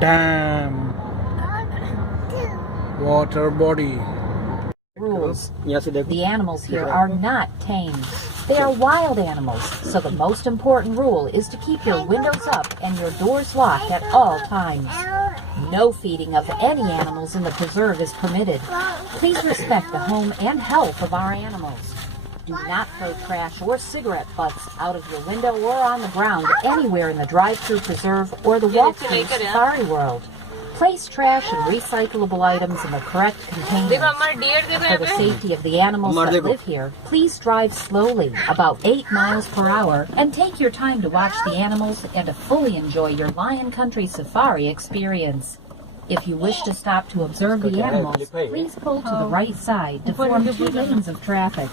Dam. Water body. Rules. The animals here are not tamed. They are wild animals, so the most important rule is to keep your windows up and your doors locked at all times. No feeding of any animals in the preserve is permitted. Please respect the home and health of our animals. Do not throw trash or cigarette butts out of your window or on the ground anywhere in the drive-through preserve or the walk-through safari world. Place trash and recyclable items in the correct containers. For the safety of the animals that live here, please drive slowly, about 8 miles per hour, and take your time to watch the animals and to fully enjoy your Lion Country Safari experience. If you wish to stop to observe the animals, please pull to the right side to form 2 lanes of traffic.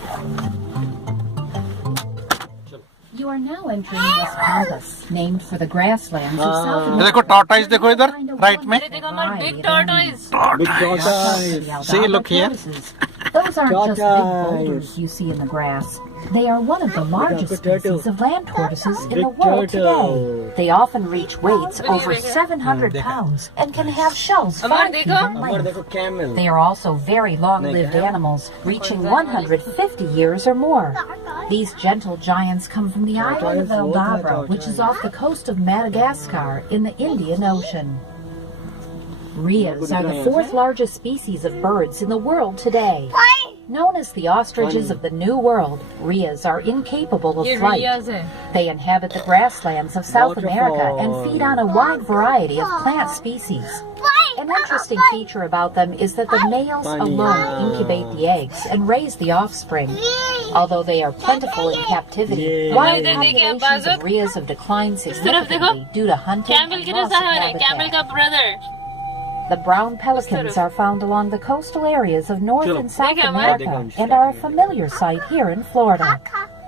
You are now entering Las Pampas, named for the grasslands of South America. देखो tortoise देखो इधर right में. Big tortoise. Tortoise. See, look here. Those aren't just big boulders you see in the grass. They are one of the largest species of land tortoises in the world today. They often reach weights over 700 pounds and can have shells 5 feet in length. They are also very long-lived animals, reaching 150 years or more. These gentle giants come from the island of El Dabra, which is off the coast of Madagascar in the Indian Ocean. Rheas are the 4th largest species of birds in the world today. Known as the ostriches of the New World, rheas are incapable of flight. They inhabit the grasslands of South America and feed on a wide variety of plant species. An interesting feature about them is that the males alone incubate the eggs and raise the offspring. Although they are plentiful in captivity, wild populations of rheas have declined significantly due to hunting and loss of habitat. The brown pelicans are found along the coastal areas of North and South America and are a familiar sight here in Florida.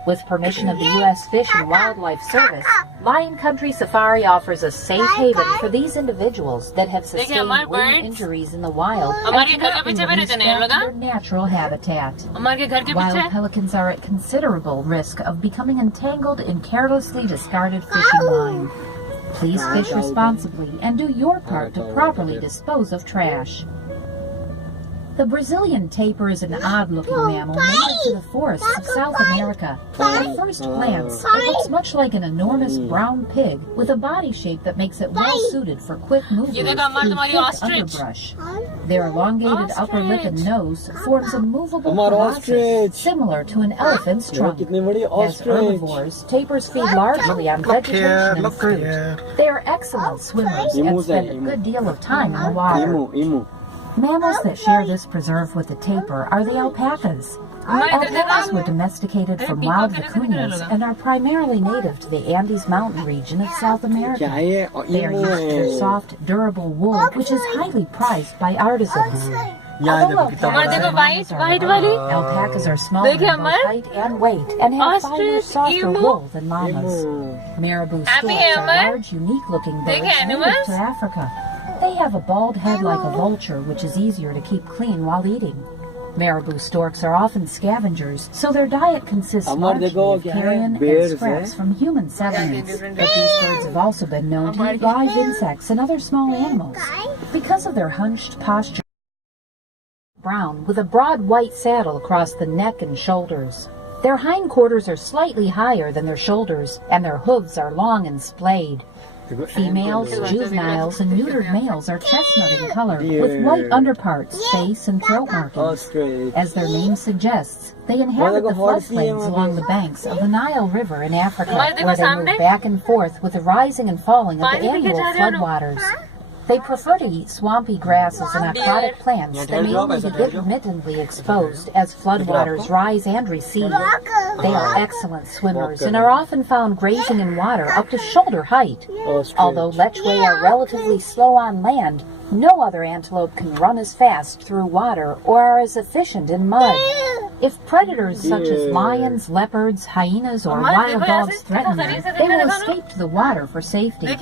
With permission of the U.S. Fish and Wildlife Service, Lion Country Safari offers a safe haven for these individuals that have sustained wound injuries in the wild and cannot be released back to their natural habitat. Wild pelicans are at considerable risk of becoming entangled in carelessly discarded fishing line. Please fish responsibly and do your part to properly dispose of trash. The Brazilian tapir is an odd-looking mammal native to the forests of South America. At first glance, it looks much like an enormous brown pig with a body shape that makes it well-suited for quick movement through thick underbrush. Their elongated upper lip and nose forms a movable proboscis, similar to an elephant's trunk. As herbivores, tapirs feed largely on vegetation and fruit. They are excellent swimmers and spend a good deal of time in the water. Mammals that share this preserve with the tapir are the alpacas. Alpacas were domesticated from wild vicuñas and are primarily native to the Andes mountain region of South America. They are used to their soft, durable wool, which is highly prized by artisans. Although alpacas are smaller in both height and weight and have finer, softer wool than llamas. Marabou storks are large, unique-looking birds native to Africa. They have a bald head like a vulture, which is easier to keep clean while eating. Marabou storks are often scavengers, so their diet consists largely of carrion and scraps from human settlements. But these birds have also been known to eat live insects and other small animals. Because of their hunched posture, brown with a broad white saddle across the neck and shoulders. Their hindquarters are slightly higher than their shoulders, and their hooves are long and splayed. Females, juveniles, and neutered males are chestnut in color, with white underparts, face, and throat markings. As their name suggests, they inhabit the floodplains along the banks of the Nile River in Africa, where they move back and forth with the rising and falling of the annual floodwaters. They prefer to eat swampy grasses and aquatic plants that may only be intermittently exposed as floodwaters rise and recede. They are excellent swimmers and are often found grazing in water up to shoulder height. Although lechwe are relatively slow on land, no other antelope can run as fast through water or are as efficient in mud. If predators such as lions, leopards, hyenas, or wild dogs threaten them, they will escape to the water for safety.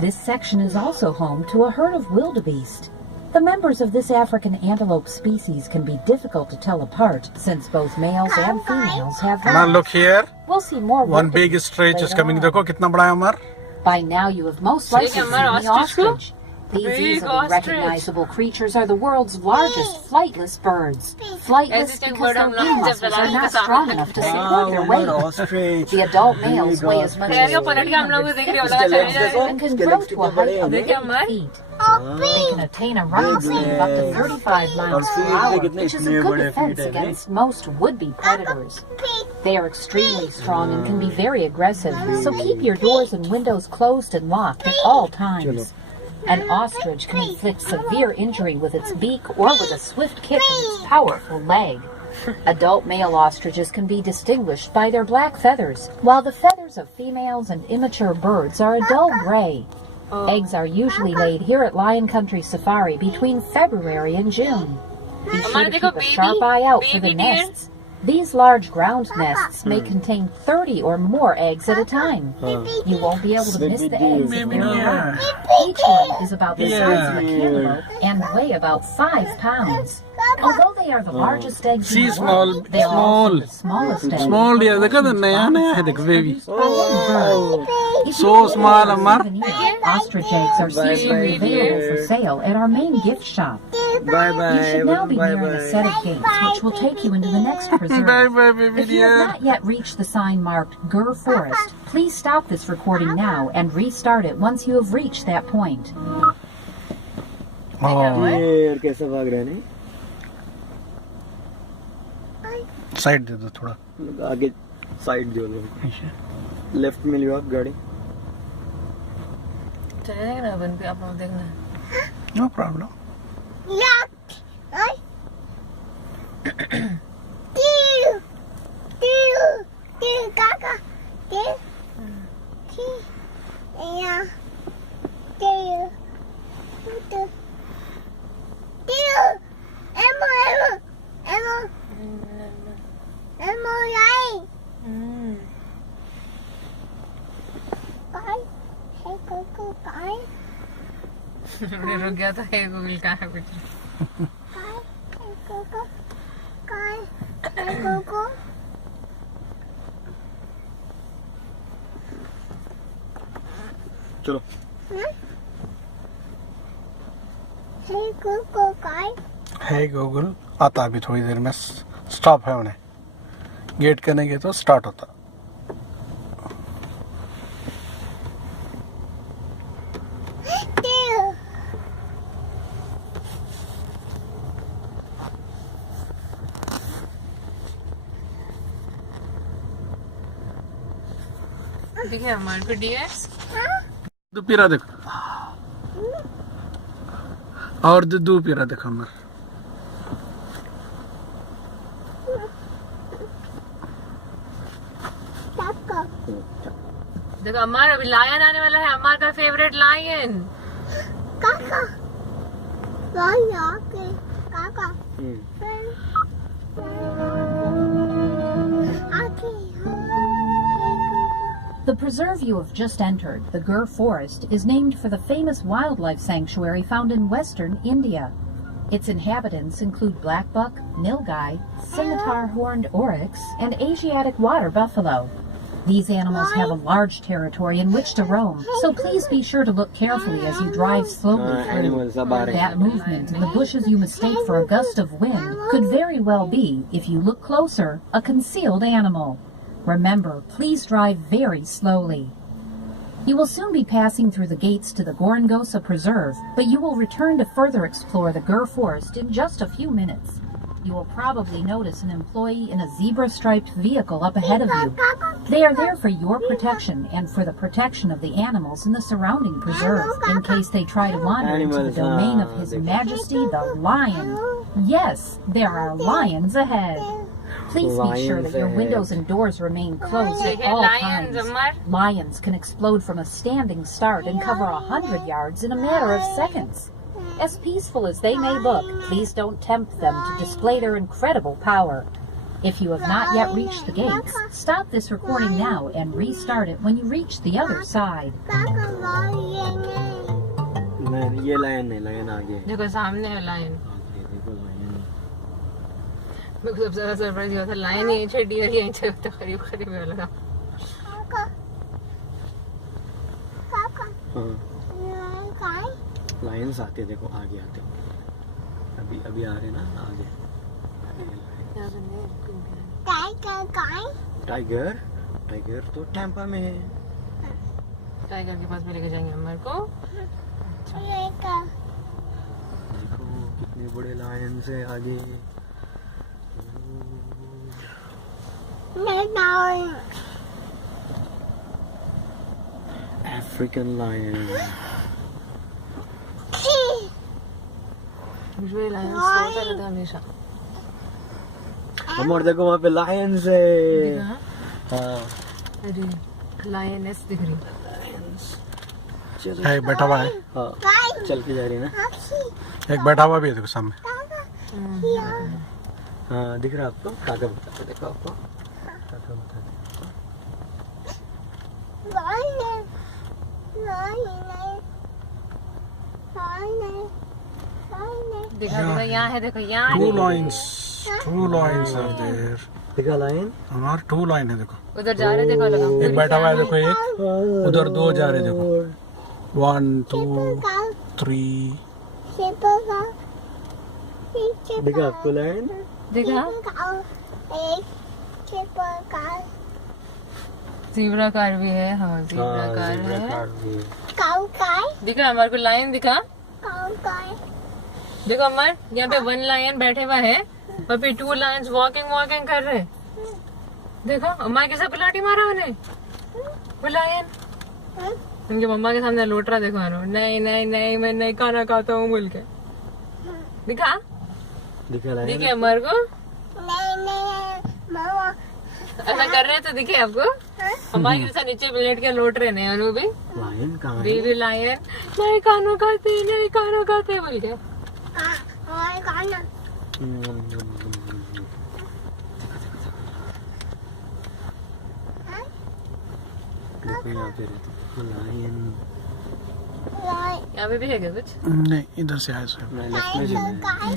This section is also home to a herd of wildebeest. The members of this African antelope species can be difficult to tell apart since both males and females have horns. Now look here. We'll see more. One big stretch is coming. देखो कितना बड़ा है अमर. By now you have most likely seen the ostrich. These easily recognizable creatures are the world's largest flightless birds. Flightless because their wing muscles are not strong enough to support their weight. The adult males weigh as much as 300 and can grow to a height of 50 feet. They can attain a running speed of up to 35 miles per hour, which is a good defense against most would-be predators. They are extremely strong and can be very aggressive, so keep your doors and windows closed and locked at all times. An ostrich can inflict severe injury with its beak or with a swift kick of its powerful leg. Adult male ostriches can be distinguished by their black feathers, while the feathers of females and immature birds are a dull gray. Eggs are usually laid here at Lion Country Safari between February and June. Be sure to keep a sharp eye out for the nests. These large ground nests may contain 30 or more eggs at a time. You won't be able to miss the eggs if they're around. Each one is about the size of a cantaloupe and weigh about 5 pounds. Although they are the largest eggs in the world, they are also the smallest eggs. Small, yeah, they got the naya, the baby. So small, Ammar. Ostrich eggs are seasonally available for sale at our main gift shop. You should now be nearing a set of gates which will take you into the next preserve. If you have not yet reached the sign marked Gur Forest, please stop this recording now and restart it once you have reached that point. Side दे दो थोड़ा आगे side दो left में लियो आप गाड़ी चलेगा ना बन पे आप लोग देखना नो प्रॉब्लम रुक गया था ये गूगल कहाँ है कुछ चलो है गूगल आता अभी थोड़ी देर में स्टॉप है उन्हें गेट करेंगे तो स्टार्ट होता देखिए हमारे को डियर्स दुपीरा देखो और दुपीरा देखो हमारे देखो अम्मार अभी लायन आने वाला है अम्मार का favourite lion The preserve you have just entered, the Gur Forest, is named for the famous wildlife sanctuary found in western India. Its inhabitants include blackbuck, nilgai, scimitar-horned oryx, and Asiatic water buffalo. These animals have a large territory in which to roam, so please be sure to look carefully as you drive slowly through. That movement in the bushes you mistake for a gust of wind could very well be, if you look closer, a concealed animal. Remember, please drive very slowly. You will soon be passing through the gates to the Gorongosa Preserve, but you will return to further explore the Gur Forest in just a few minutes. You will probably notice an employee in a zebra-striped vehicle up ahead of you. They are there for your protection and for the protection of the animals in the surrounding preserve, in case they try to wander into the domain of His Majesty the Lion. Yes, there are lions ahead. Please be sure that your windows and doors remain closed at all times. Lions can explode from a standing start and cover 100 yards in a matter of seconds. As peaceful as they may look, please don't tempt them to display their incredible power. If you have not yet reached the gates, stop this recording now and restart it when you reach the other side. ये lion है lion आगे देखो सामने है lion मेरे को सबसे ज्यादा सरप्राइज हुआ था लायन यहीं से डियर यहीं से तो करीब करीब वाला था हाँ लायंस आते देखो, आगे आते, अभी आ रहे ना आगे। टाइगर टाइगर तो टैंपा में है। टाइगर के पास में लेके जाएंगे अमर को। देखो कितने बड़े लायंस है आगे। African lion. यूजुअली लायंस सोता रहता है हमेशा। अमर देखो वहाँ पे लायंस है। दिखा? हाँ अरे लायनेस दिख रही। चलो है, बैठा हुआ है। हाँ चल के जा रही है ना। एक बैठा हुआ भी है देखो सामने। हाँ दिख रहा है आपको? काका बताते देखो आपको, काका बताते। दिखा दिखा यहाँ है, देखो यहाँ Two है। lines are there. दिखा लायन। हमारे 2 लाइन है देखो। उधर जा रहे देखो लगा। एक बैठा हुआ है देखो, एक उधर 2 जा रहे देखो। 1 2 3। दिखा आपको लायन? दिखा ज़ीब्रा कार भी है। हाँ ज़ीब्रा कार है। दिखा हमारे को लायन दिखा। देखो अमर यहाँ पे 1 लायन बैठे हुआ है और फिर 2 लायंस वॉकिंग कर रहे। देखो अम्मा के साथ पलाटी मारा उन्हें वो लायन। उनके मम्मा के सामने लौट रहा। देखो नहीं नहीं नहीं मैं नहीं खाना खाता हूँ बोल के। दिखा दिखा लायन? दिखे अमर को ऐसा कर रहे तो दिखे आपको? अम्मा के साथ नीचे लेट के लौट रहे नहीं अनु भी। लायन कहाँ है? बेबी लायन नहीं खाना खाते बोल के। देखो यहाँ पे रहते लायन। यहाँ पे भी है क्या कुछ? नहीं, इधर से आया सर। मैं लेफ्ट में जाना है।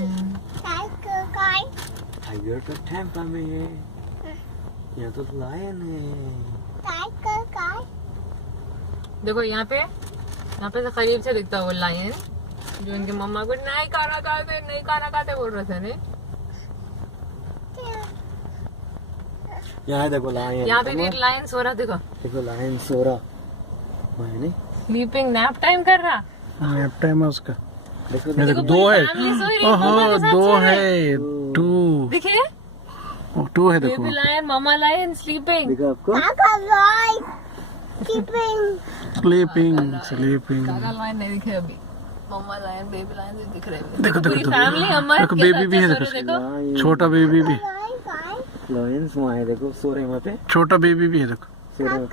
टाइगर तो टैंपा में है, यहाँ तो लायन है। देखो यहाँ पे से करीब से दिखता है वो लायन जो उनके मम्मा को नहीं खाना खाते बोल रहे थे। नहीं यहाँ देखो लायन। यहाँ पे भी एक लायन सो रहा। देखो लायन सो रहा है नहीं? स्लीपिंग नैप टाइम कर रहा। नैप टाइम है उसका। देखो ये देखो 2 है। फैमिली सो रही है, हाँ मम्मा के साथ 2 सो रहे। है। 2 दिखे 2 है देखो। बेबी लायन मम्मा लायन स्लीपिंग। देखो आपको? स्लीपिंग काका लायन नहीं दिखे अभी। मम्मा लायन बेबी लायन दिख रहे हैं। देखो पूरी फैमिली अमर देखो, बेबी भी है देखो। लायन। छोटा बेबी भी। लायंस वहाँ है देखो, सो रहे हैं वहाँ पे। छोटा बेबी भी है देखो। सो रहे हैं वहाँ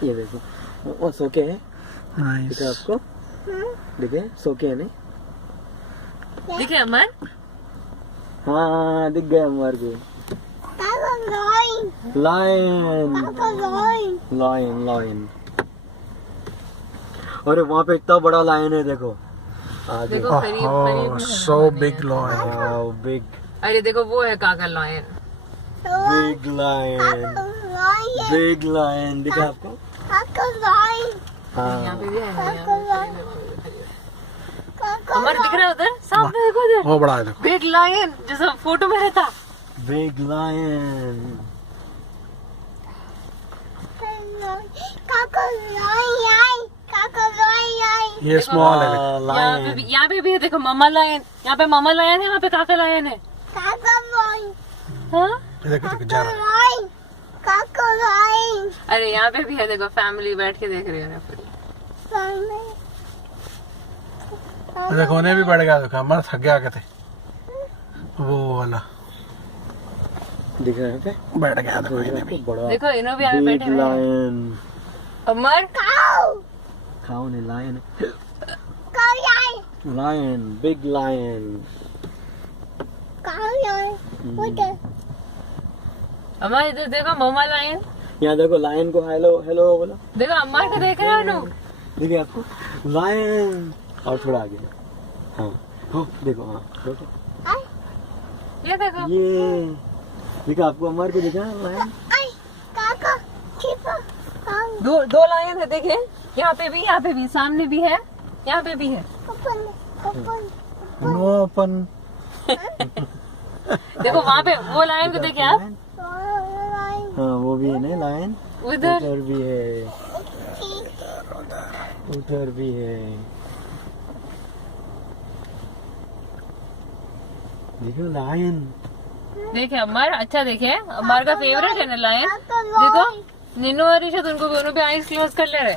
पे। ये देखो वो सो के है। नाइस। दिखा आपको? दिखे सो के है नहीं? दिखे अमर? हाँ दिख गया अमर को। Lion lion. अरे वहाँ पे इतना बड़ा लायन है देखो आगे। देखो करीब में है so big lion. Wow big अरे देखो वो है काका लायन। बिग लायन दिखा आपको? यहाँ हाँ पे भी है। अमर दिख रहा है उधर सामने देखो उधर वो बड़ा है देखो। बिग लायन जैसा फोटो में रहता। Big lion. ये स्मॉल है देखो। यहाँ पे भी है देखो मम्मा लायन। यहाँ पे मम्मा लायन है, वहाँ पे काका लायन है। हाँ? देखो देखो जा रहा अरे यहाँ पे भी है देखो फैमिली बैठ के देख रही है पूरी। है। देखो उन्हें भी बढ़ गया देखो। हमारा थक गया थे वो वाला। दिख रहा है पे? बैठ गया देखो इन्हें भी। बड़ा देखो इन्हों भी यहाँ पे बिग बैठे हुए हैं। लायन। अमर खाओ ने lion. Lion big lion. Amar इधर देखो मम्मा लायन। यहाँ देखो लायन को हेलो हेलो बोलो। देखो अम्मा को देख रहे हो लोग। देखिए आपको लायन। और थोड़ा आगे हाँ हो देखो। हाँ देखो ये देखो ये देखा आपको? अमर को दिखा लायन? दो लायन है देखे। यहाँ पे भी सामने भी है, यहाँ पे भी है। No open. देखो वहाँ पे वो लायन को देखिए आप, हाँ वो भी है ना लायन, उधर भी है, उधर भी है। देखो लायन, देखिए अमर, अच्छा देखिए अमर का फेवरेट है ना लायन। देखो निन्नू और ऋषद उनको दोनों पे आईज क्लोज कर ले रहे।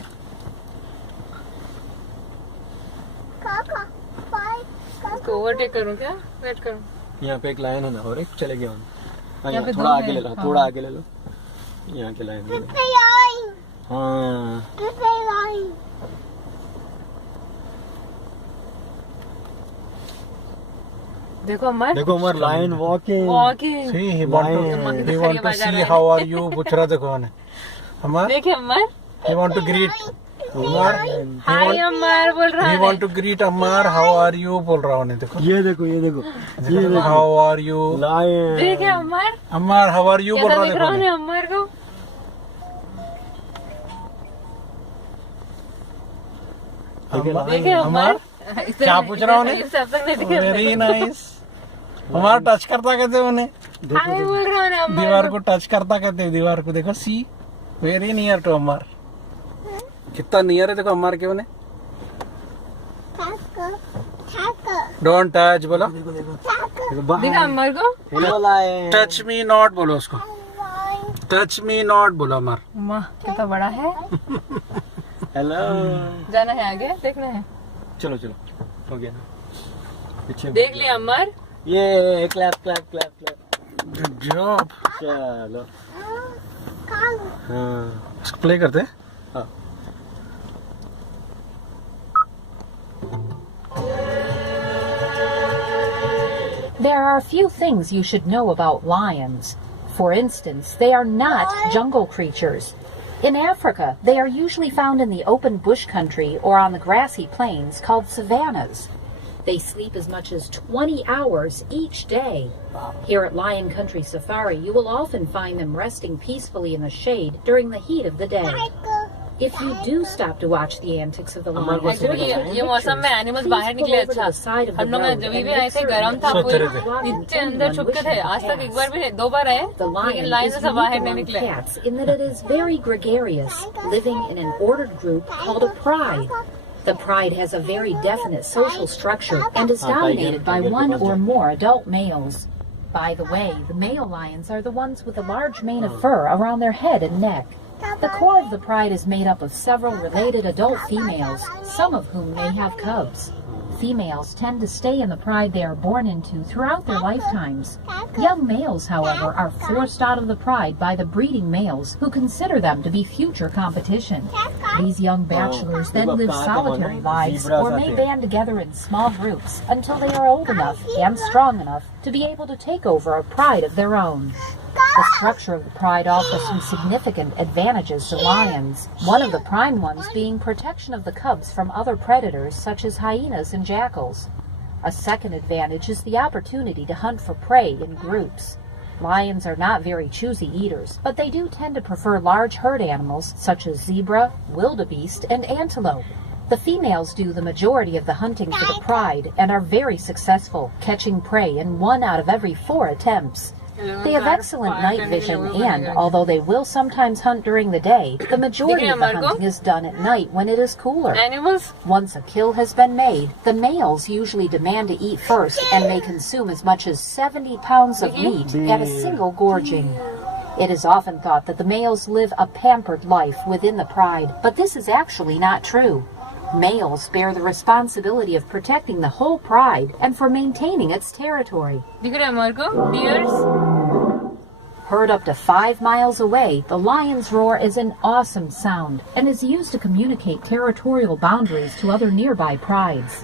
इसको ओवरटेक करूँ क्या, वेट करूँ? यहाँ पे एक लायन है ना, और एक चले गया हम। हाँ, यहाँ पे थोड़ा दो आगे है, ले लो, हाँ। थोड़ा आगे ले लो, यहाँ के लायन। हाँ देखो अमर, देखो हमारे lion walking. See, he want to see how are you पूछ रहा देखो उन्हें। अमर, देखिए अमर, he want to greet अमर, हाय अमर बोल रहा he है। want to greet Amar, how are you बोल रहा उन्हें देखो। ये देखो, ये देखो, ये देखो How are you? लायन। देखिए अमर, अमर, how are you बोल कैसा रहा दिख देखो रहा उन्हें। है अमर को। देखिए अमर, क्या पूछ रहा उन्हें? सब तक नहीं दिख रहा। Very nice. अमर टच करता कहते उन्हें, हाय बोल रहा है अमर। दीवार को टच करता कहते हैं, दीवार को देखो। सी वेरी नियर टू अमर, कितना नियर है देखो अमर के उन्हें। डोंट टच बोलो, देखा अमर को। Hello lion. Touch me not बोलो उसको, टच मी नॉट बोलो अमर। माँ कितना बड़ा है। हेलो। जाना है आगे, देखना है। चलो चलो, हो गया ना, पीछे देख लिया अमर। ये clap clap clap clap. Good job. चलो हाँ इसको प्ले करते हैं। हाँ। There are a few things you should know about lions. For instance, they are not jungle creatures. In Africa, they are usually found in the open bush country or on the grassy plains called savannas. They sleep as much as 20 hours each day. Here at Lion Country Safari, you will often find them resting peacefully in the shade during the heat of the day. If you do stop to watch the antics of the lions, actually ये मौसम में animals बाहर निकले। अच्छा हम लोग जब भी आए थे गर्म था, पूरे इतने अंदर छुप के थे। आज तक एक बार भी नहीं, 2 बार आए, the लेकिन lion लाइन is से सब बाहर unique नहीं among निकले। cats in that it is very gregarious, living in an ordered group called a pride. The pride has a very definite social structure and is dominated by one or more adult males. By the way, the male lions are the ones with a large mane of fur around their head and neck. The core of the pride is made up of several related adult females, some of whom may have cubs. Females tend to stay in the pride they are born into throughout their lifetimes. Young males, however, are forced out of the pride by the breeding males, who consider them to be future competition. These young bachelors then live solitary lives or may band together in small groups until they are old enough and strong enough to be able to take over a pride of their own. The structure of the pride offers some significant advantages to lions, one of the prime ones being protection of the cubs from other predators such as hyenas and jackals. A second advantage is the opportunity to hunt for prey in groups. Lions are not very choosy eaters, but they do tend to prefer large herd animals such as zebra, wildebeest, and antelope. The females do the majority of the hunting for the pride and are very successful, catching prey in 1 out of every 4 attempts. They have excellent night vision and, although they will sometimes hunt during the day, the majority of the hunting is done at night when it is cooler. Animals Once a kill has been made, the males usually demand to eat first and may consume as much as 70 pounds of meat at a single gorging. It is often thought that the males live a pampered life within the pride, but this is actually not true. Males bear the responsibility of protecting the whole pride and for maintaining its territory. दिख रहा है अमर को। Dears Heard up to 5 miles away, the lion's roar is an awesome sound and is used to communicate territorial boundaries to other nearby prides.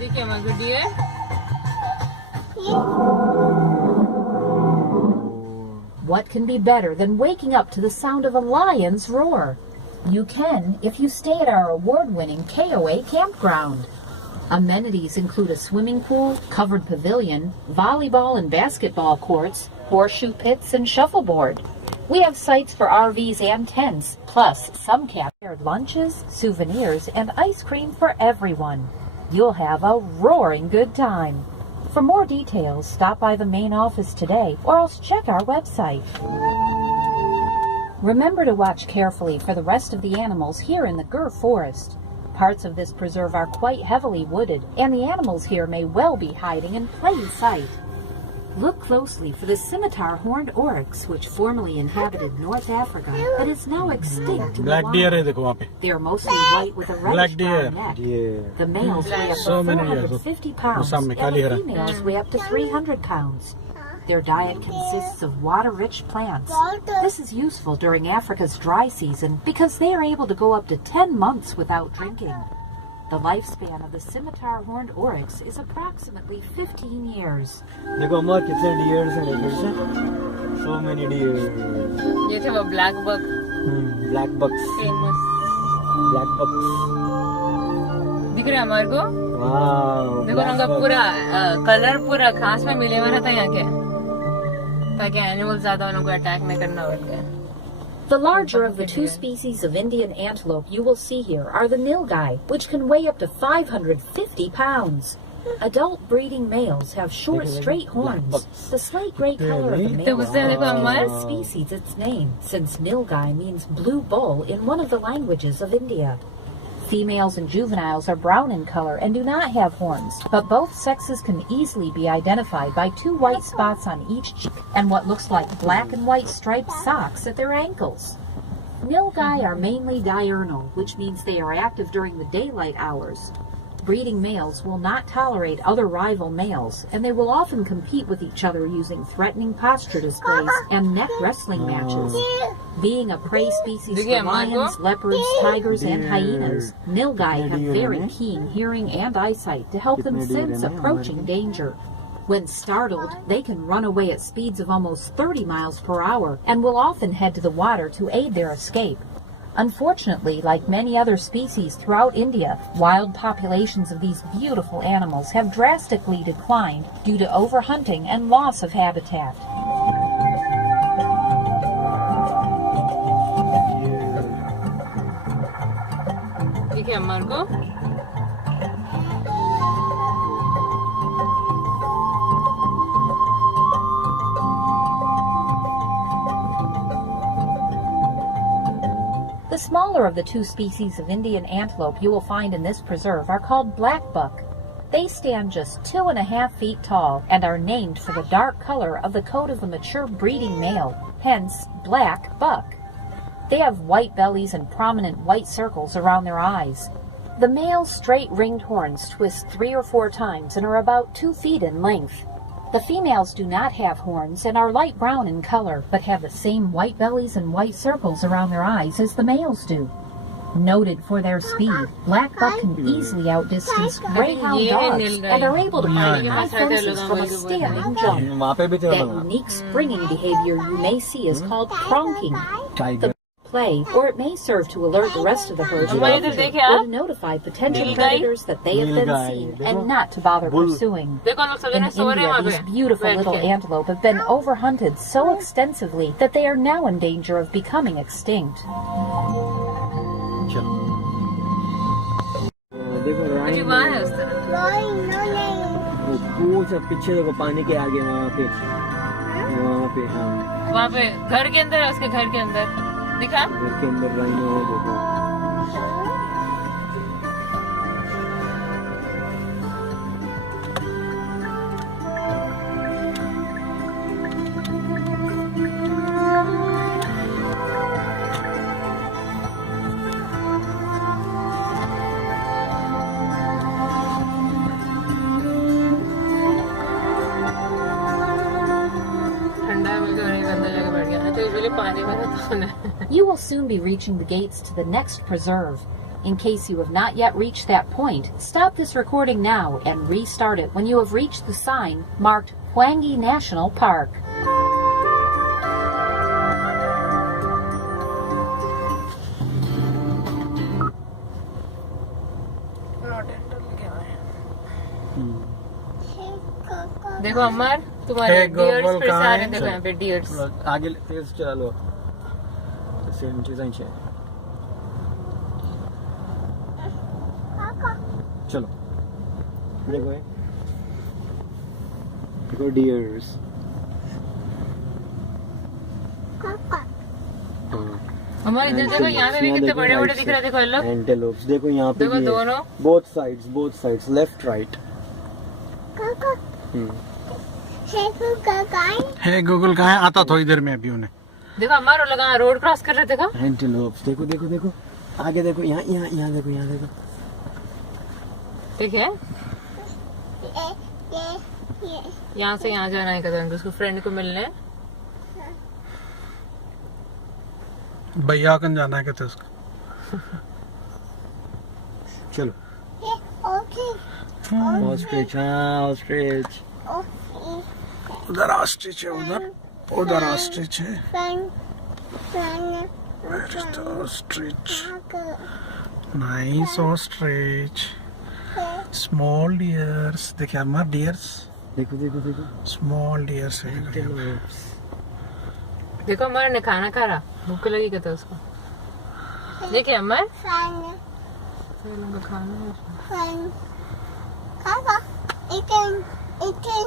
देखिए अमर को dear. What can be better than waking up to the sound of a lion's roar? You can if you stay at our award-winning KOA campground. Amenities include a swimming pool, covered pavilion, volleyball and basketball courts, horseshoe pits, and shuffleboard. We have sites for RVs and tents, plus some catered lunches, souvenirs, and ice cream for everyone. You'll have a roaring good time. For more details, stop by the main office today or else check our website. Remember to watch carefully for the rest of the animals here in the Gir Forest. Parts of this preserve are quite heavily wooded, and the animals here may well be hiding in plain sight. Look closely for the scimitar horned oryx, which formerly inhabited North Africa but is now extinct in the black deer है wild. देखो वहाँ पे They are mostly white with a reddish deer. brown neck. Yeah. The males weigh up to So many deer. 450 pounds, सामने and Kali the हरा females weigh up to 300 pounds. Their diet consists of water-rich plants. This is useful during Africa's dry season because they are able to go up to 10 months without drinking. The lifespan of the scimitar horned oryx is approximately 15 years. देखो अम्मा कितने dears हैं देखो से so many deers. ये थे वो black buck Black bucks. Famous Black bucks. दिख रहा है हमारे को Wow. देखो black उनका buck. पूरा कलर पूरा घास में मिले हुआ रहता है यहाँ के, ताकि एनिमल ज्यादा उनको अटैक नहीं करना पड़े. The larger of the two species of Indian antelope you will see here are the nilgai, which can weigh up to 550 pounds. Adult breeding males have short, straight horns. The slate gray color of the male उससे देखो हमारे gives the species its name, since nilgai means blue bull in one of the languages of India. Females and juveniles are brown in color and do not have horns, but both sexes can easily be identified by two white spots on each cheek and what looks like black and white striped socks at their ankles. Nilgai are mainly diurnal, which means they are active during the daylight hours. Breeding males will not tolerate other rival males, and they will often compete with each other using threatening posture displays and neck wrestling matches. Being a prey species for lions, leopards, tigers, and hyenas, nilgai have very keen hearing and eyesight to help them sense approaching danger. When startled, they can run away at speeds of almost 30 miles per hour and will often head to the water to aid their escape. Unfortunately, like many other species throughout India, wild populations of these beautiful animals have drastically declined due to overhunting and loss of habitat. ठीक है हमारे को The smaller of the two species of Indian antelope you will find in this preserve are called black buck. They stand just 2.5 feet tall and are named for the dark color of the coat of the mature breeding male, hence black buck. They have white bellies and prominent white circles around their eyes. The male's straight ringed horns twist 3 or 4 times and are about 2 feet in length. The females do not have horns and are light brown in color, but have the same white bellies and white circles around their eyes as the males do. Noted for their speed, black buck can easily outdistance greyhound dogs and are able to climb high fences from a standing jump. वहाँ पे भी थे That unique springing behavior you may see is called pronking. The play, or it may serve to alert the rest of the herd to हमारे इधर danger, देखे or आप to notify potential nilgai? predators that they have been nilgai, seen देखो। and not to bother bull. pursuing. देखो लोग सवेरे In सो रहे हैं India, वहाँ these पे beautiful बैठ little के. antelope have been overhunted so extensively that they are now in danger of becoming extinct. देखो मुझे राइन वहाँ है उस तरफ कुछ पीछे देखो पानी के आगे वहाँ पे हाँ वहाँ पे घर के अंदर है, उसके घर के अंदर दिखा. घर के अंदर राइनो है देखो ठंडा है मुझे वहीं अंदर जाके बैठ गया. तो यूजुअली पानी में रहता है. You will soon be reaching the gates to the next preserve. In case you have not yet reached that point, stop this recording now and restart it when you have reached the sign marked Hwangi National Park. देखो अमर तुम्हारे Hey, dears Google फिर से आ कहाँ रहे हैं, है? देखो यहाँ पे डियर्स। थोड़ा आगे तेज चला लो, सेम चीज़ें ही चलो। देखो ये, देखो डियर्स। हमारे इधर देखो, यहाँ पे भी कितने बड़े बड़े दिख रहे हैं, देखो ये लोग, एंटेलोप्स देखो यहाँ पे देखो भी है। दोनों। Both sides left right. है गूगल कहाँ है? आता थोड़ी देर में अभी उन्हें। देखो हमारे लोग रोड क्रॉस कर रहे थे, देखो एंटेलोप्स देखो देखो देखो, आगे देखो, यहाँ यहाँ यहाँ देखो, यहाँ देखो। ठीक है, यहाँ से यहाँ जाना है कदम, उसको फ्रेंड को मिलने। भैया कन जाना है कहते उसको। चलो ऑस्ट्रिच, हाँ ऑस्ट्रिच। उधर ऑस्ट्रिच है, उधर ऑस्ट्रिच है। Where is the ostrich? Nice ostrich. Small deers. देखिए हमारे deers. देखो देखो देखो, Small deers है। एंटेलोप्स। देखो हमारे ने खाना खा रहा, भूख लगी कहते उसको। देखिए हमारे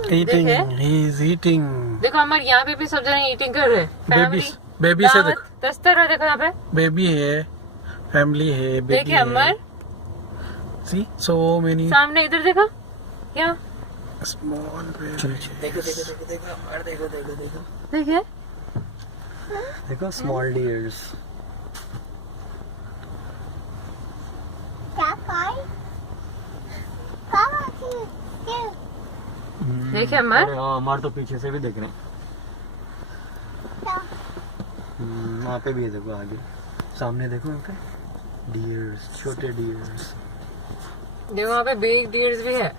Eating. देखे? He is eating. देखो हमारे यहाँ पे भी सब जने ईटिंग कर रहे हैं। Baby से देखो। दस्तर है, देखो यहाँ पे Baby है, family है, baby देखिए है। हमारे See, so many सामने इधर देखो, क्या small babies. देखो देखो देखो देखो, और देखो देखो देखो देखिए, देखो, स्मॉल डियर्स। देखिए हमारे अरे हाँ, हमारे तो पीछे से भी देख रहे हैं। वहाँ पे भी है, देखो आगे सामने देखो, यहाँ पे डियर्स, छोटे डियर्स। देखो वहाँ पे बिग डियर्स भी है,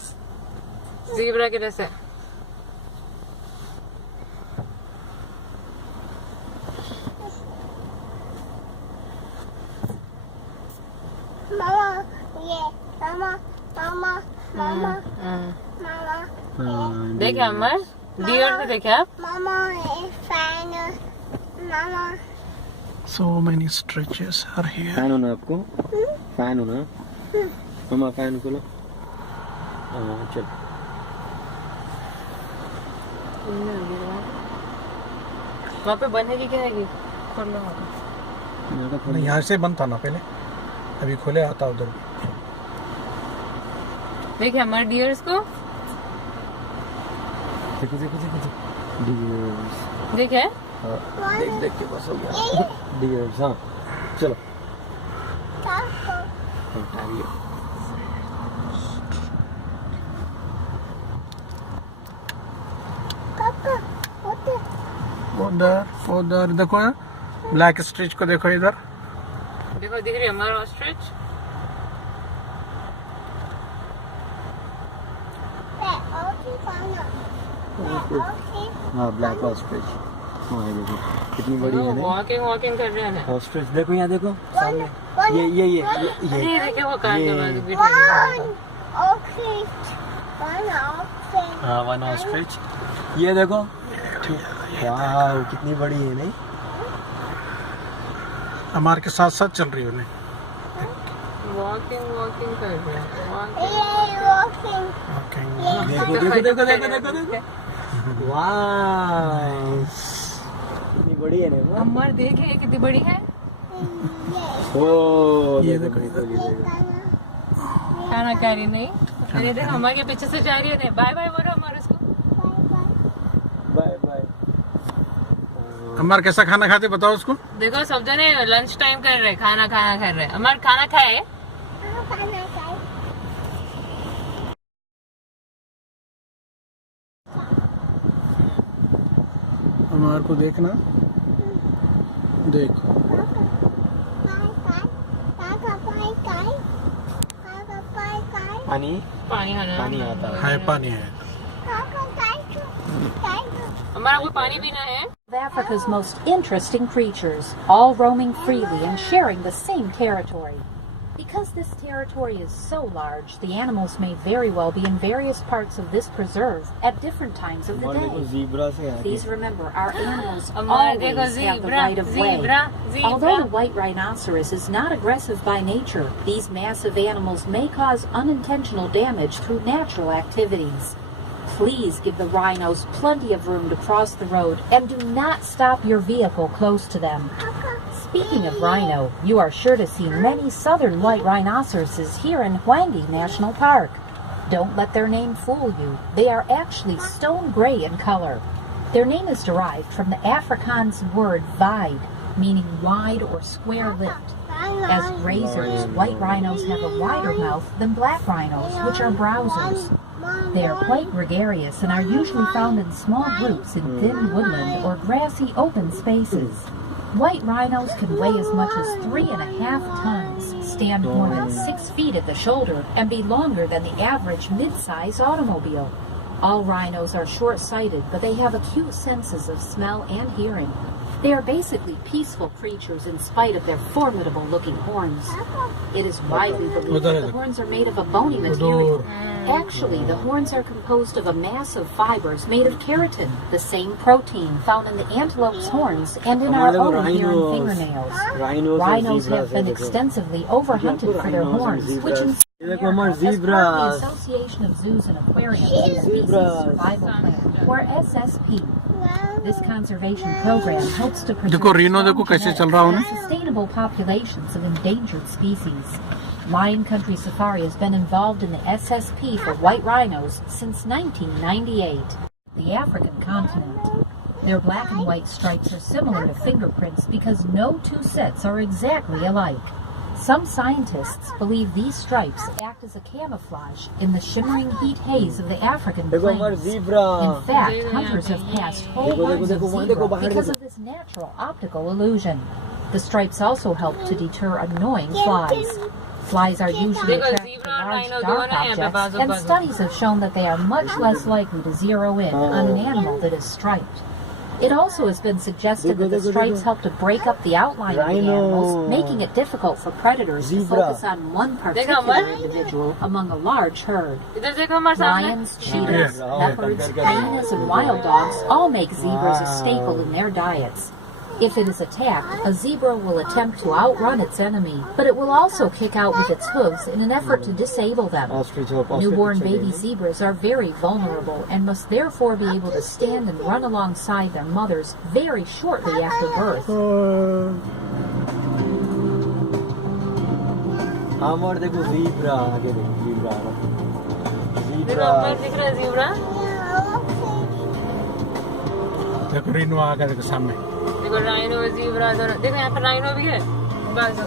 ज़ीब्रा के जैसे। देखिए हमारे डियर से देखिए आप, So many stretches are here. Fan होना आपको, फैन होना। मामा फैन खोलो। हाँ चल। वहाँ पे बनेगी क्या है, खोल लो। नहीं, यहाँ से बंद था ना पहले, अभी खोले आता उधर। देखिए हमारे डियर्स को, देखो देखो देखो देखो, डियर्स। देखिए हाँ, देख देख के बस हो गया। डियर्स, हाँ चलो। उधर उधर देखो ना, ब्लैक स्ट्रिच को देखो इधर। देखो दिख रही है हमारा ऑस्ट्रिच। हाँ ब्लैक ऑस्ट्रिच, हाँ ये देखो कितनी बड़ी है ना। वॉकिंग कर रहे हैं। ऑस्ट्रिच देखो, यहाँ देखो सामने, ये देखिए वो कार के बाद बैठा है। हाँ वन ऑस्ट्रिच, ये देखो, वाह कितनी बड़ी है नहीं। हमारे के साथ साथ चल रही है उन्हें। वॉकिंग कर रहे हैं। देखो देखो देखो देखो देखो, वाह कितनी बड़ी है ना। अमर देखे कितनी बड़ी है। ओ ये देखो देखो, खाना खा रही नहीं, अरे देख हमारे पीछे से जा रही है। बाय बाय बोलो हमारे उसको। Bye bye. हमारे कैसा खाना खाते बताओ उसको। देखो सब जने लंच टाइम कर रहे, खाना कर रहे। हमारे खाना खाए। हमारे को देखना, देखो पानी आता है। है, पानी है। हमारा को पानी पीना है। Africa's most interesting creatures, all roaming freely and sharing the same territory. Because this territory is so large, the animals may very well be in various parts of this preserve at different times of the हमारे देखो day. zebra से है Please remember, our animals हमारे देखो always have the zebra, right of way. zebra, Although the zebra. white rhinoceros is not aggressive by nature, these massive animals may cause unintentional damage through natural activities. Please give the rhinos plenty of room to cross the road and do not stop your vehicle close to them. Speaking of rhino, you are sure to see many southern white rhinoceroses here in Hwangi National Park. Don't let their name fool you. They are actually stone gray in color. Their name is derived from the Afrikaans word wide, meaning wide or square-lipped. As grazers, white rhinos have a wider mouth than black rhinos, which are browsers. They are quite gregarious and are usually found in small groups in thin woodland or grassy open spaces. White rhinos can weigh as much as 3.5 tons, stand more than 6 feet at the shoulder, and be longer than the average mid-size automobile. All rhinos are short-sighted, but they have acute senses of smell and hearing. They are basically peaceful creatures in spite of their formidable-looking horns. It is widely believed that the horns are made of a bony material. Actually, the horns are composed of a mass of fibers made of keratin, the same protein found in the antelope's horns and in our own hair and fingernails. Rhinos have been extensively overhunted for their horns, which in देखो हमारे as part of the zebras. Association of Zoos and Aquariums and Species Survival Plan, or SSP. This conservation program helps to preserve देखो Reno देखो strong कैसे चल रहा है genetics and sustainable populations of endangered species. Lion Country Safari has been involved in the SSP for white rhinos since 1998. The African continent. Their black and white stripes are similar to fingerprints because no two sets are exactly alike. Some scientists believe these stripes act as a camouflage in the shimmering heat haze of the African देखो हमारे plains. zebra. In fact, hunters have passed whole देखो, herds of देखो, वहाँ zebra देखो, बाहर because देखो। of this natural optical illusion. The stripes also help to deter annoying flies. Flies are usually देखो, attracted to zebra और large rhino dark दोनों हैं यहाँ पे objects, बाजू and बाजू। studies have shown that they are much less likely to zero in on an animal that is striped. It also has been suggested that the देखो, stripes देखो। help to break up the outline of the Rhino। animals, making it difficult for predators to Zebra। focus on one particular हमारे- individual among a large herd. इधर देखो हमारे सामने। Lions, cheetahs, Yeah. leopards, hyenas, and wild dogs all make zebras a staple in their diets. If it is attacked, a zebra will attempt to outrun its enemy, but it will also kick out with its hooves in an effort to disable them. Ostrich हो, ostrich Newborn चलेगा। baby zebras are very vulnerable and must therefore be able to stand and run alongside their mothers very shortly after birth. हमारे देखो zebra आगे देखो zebra आ रहा है। देखो हमारे दिख रहा है zebra। देखो रीनो आ गया देखो सामने देखो rhino, zebra दोनों। देखो यहाँ पर rhino भी है। बाजू।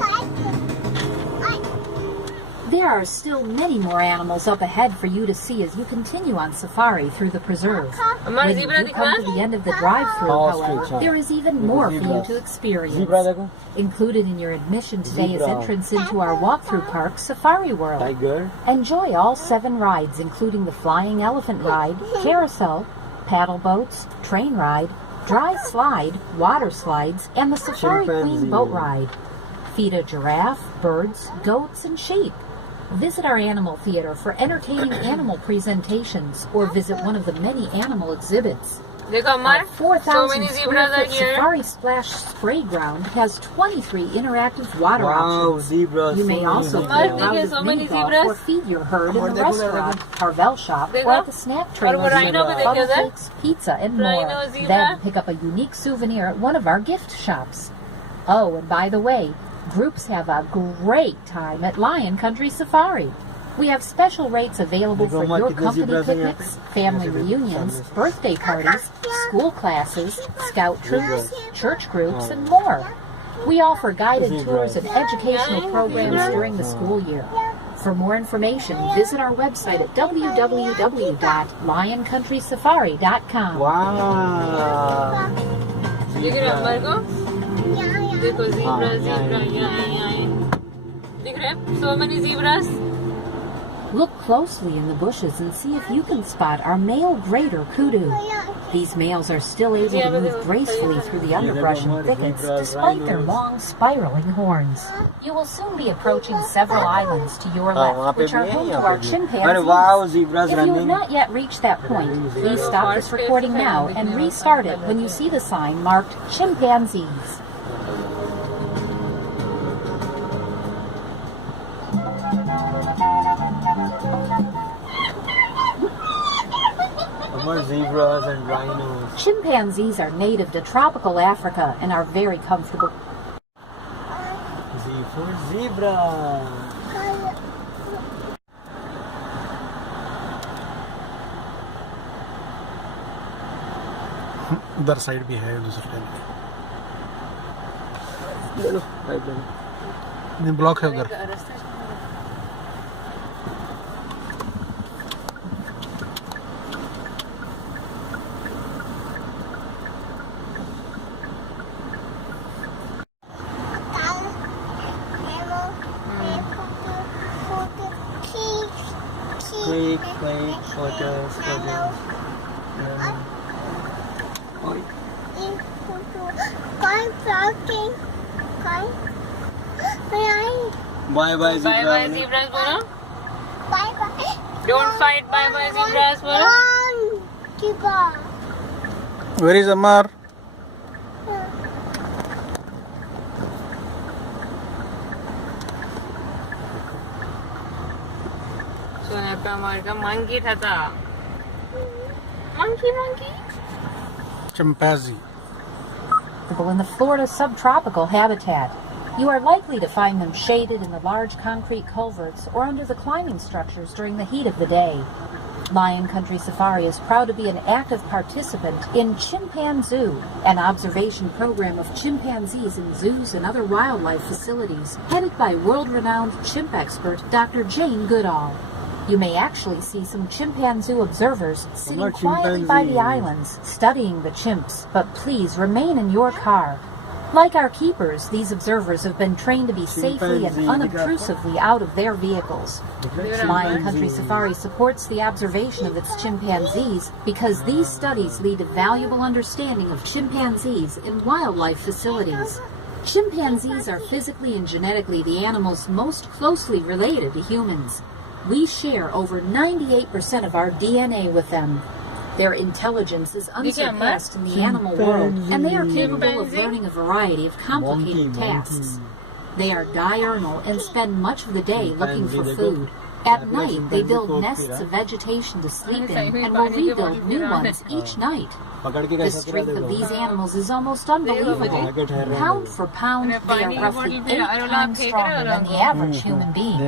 There are still many more animals up ahead for you to see as you continue on safari through the preserve. हमारे When you zebra do दिख come रहा to है? the end of the drive-through, Ostrich, however, हाँ। there is even देखो more for you zebra। to experience. zebra देखो Included in your admission today is Zebra। entrance into our walkthrough park, Safari World. tiger Enjoy all 7 rides, including the flying elephant ride, carousel, paddle boats, train ride, dry slide, water slides, and the Safari Queen Chimpanzee. boat ride. Feed a giraffe, birds, goats, and sheep. Visit our animal theater for entertaining animal presentations or visit one of the many animal exhibits. देखो Our हमारे so 4,000 many square zebras are foot here. Safari Splash Spray Ground has 23 interactive water wow options. zebra You may so also many play a zebras. round of so many mini golf zebras. or feed your herd in और the देखो, देखो, restaurant, Carvel shop, देखो। or at the snack trailer, वो rhino भी देखिए funnel उधर। cakes, pizza, and Rhino, more. zebra। Then pick up a unique souvenir at one of our gift shops. Oh, and by the way, groups have a great time at Lion Country Safari. We have special rates available देखो for हमारे your कितने company zebras हैं यहाँ picnics, पे। family ऐसे देखो, reunions, सामने से। birthday parties, school classes, scout troops, Zebras। church groups, हाँ। and more. We offer guided Zebras। tours and educational programs Zebras। during the school year. For more information, visit our website at www.lioncountrysafari.com. wow दिख रहा है हमारे को? देखो हाँ, zebra, यहाँ zebra, है। यहाँ है। दिख रहे हैं? So many zebras. Look closely in the bushes and see if you can spot our male greater kudu. These males are still able to move gracefully through the underbrush and thickets despite their long spiraling horns. You will soon be approaching several islands to your left, which are home to our chimpanzees. If you have not yet reached that point, please stop this recording now and restart it when you see the sign marked chimpanzees. Zebras and rhinos. Chimpanzees are native to tropical Africa and are very comfortable. Zebra. उधर side भी है दूसरे ले लो नहीं block है उधर Bye bye zebra. Bye bye zebras बोलो. Bye bye. Don't fight. Bye bye zebras बोलो. Where is Amar? सोने पे हमारे का मंकी था. Monkey. Chimpanzee. In the Florida subtropical habitat, you are likely to find them shaded in the large concrete culverts or under the climbing structures during the heat of the day. Lion Country Safari is proud to be an active participant in Chimpanzoo, an observation program of chimpanzees in zoos and other wildlife facilities, headed by world-renowned chimp expert Dr. Jane Goodall. You may actually see some chimpanzee observers sitting quietly by the islands, studying the chimps, but please remain in your car. Like our keepers, these observers have been trained to be safely and unobtrusively out of their vehicles. Lion Country Safari supports the observation of its chimpanzees because these studies lead to valuable understanding of chimpanzees in wildlife facilities. Chimpanzees are physically and genetically the animals most closely related to humans. We share over 98% of our DNA with them. Their intelligence is unsurpassed in the animal world, and they are capable of learning a variety of complicated tasks. They are diurnal and spend much of the day looking for food. At night, they build nests of vegetation to sleep in and will rebuild new ones each night. The strength of these animals is almost unbelievable. Pound for pound, they are roughly 8 times stronger than the average human being.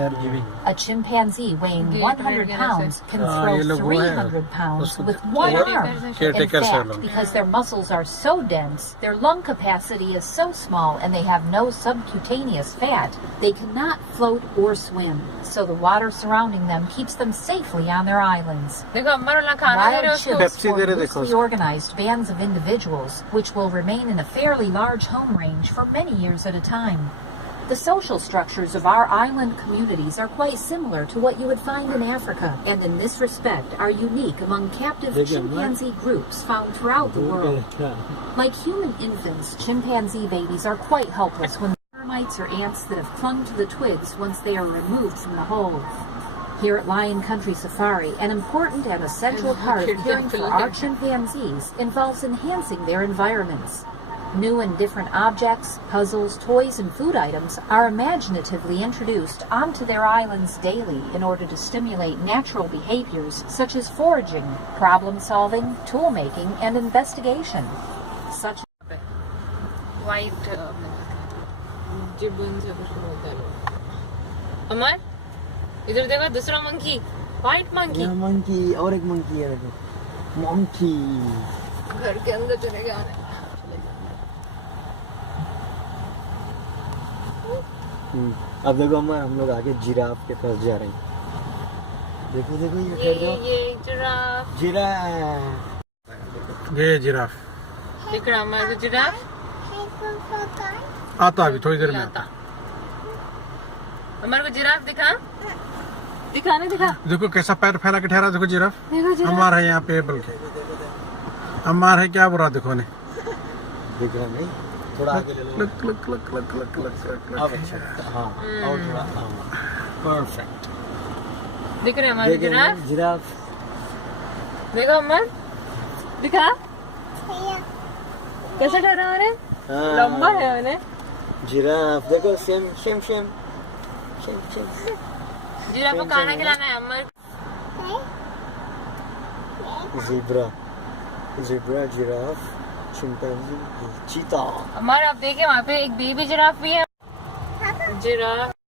A chimpanzee weighing 100 pounds can throw 300 pounds with one arm. In fact, because their muscles are so dense, their lung capacity is so small, and they have no subcutaneous fat, they cannot float or swim. So the water surrounding them keeps them safely on their islands. Wild chimps form loosely organized bands of individuals, which will remain in a fairly large home range for many years at a time. The social structures of our island communities are quite similar to what you would find in Africa, and in this respect are unique among captive chimpanzee groups found throughout the world. Like human infants, chimpanzee babies are quite helpless when termites or ants that have clung to the twigs once they are removed from the hole. Here at Lion Country Safari, an important and essential part of caring for our chimpanzees involves enhancing their environments. New and different objects, puzzles, toys, and food items are imaginatively introduced onto their islands daily in order to stimulate natural behaviors such as foraging, problem-solving, tool-making, and investigation. Such White gibbons या कुछ बोलते हैं लोग. अमर इधर देखो दूसरा monkey, white monkey. Monkey और एक मंकी है देखो, मंकी घर के अंदर चले गए. अब देखो हम लोग आगे जिराफ के पास जा रहे हैं. देखो देखो ये जिराफ. ये जिराफ दिख रहा हमारे जिराफ. आता अभी थोड़ी देर में आता. हमारे को जिराफ दिखा. दिखा नहीं दिखा. देखो कैसा पैर फैला के ठहरा. देखो जिराफ हमारा है यहाँ पे बल्कि अम्मार है क्या बुरा देखो ने दिख रहा नहीं, थोड़ा आगे ले लो। लक लक लक लक लक लक लक अब अच्छा, हाँ और थोड़ा, हाँ परफेक्ट। दिख रहे हमारे जिराफ? जिराफ देखो अमर, दिखा कैसे डरा रहे, लंबा है उन्हें। जिराफ देखो, same same same same same. Giraffe को खाना खिलाना है अमर। ज़ेब्रा, ज़ेब्रा, जिराफ, चिंपैंजी, चीता। अमर आप देखिए वहाँ पे एक बेबी जिराफ भी है। जिराफ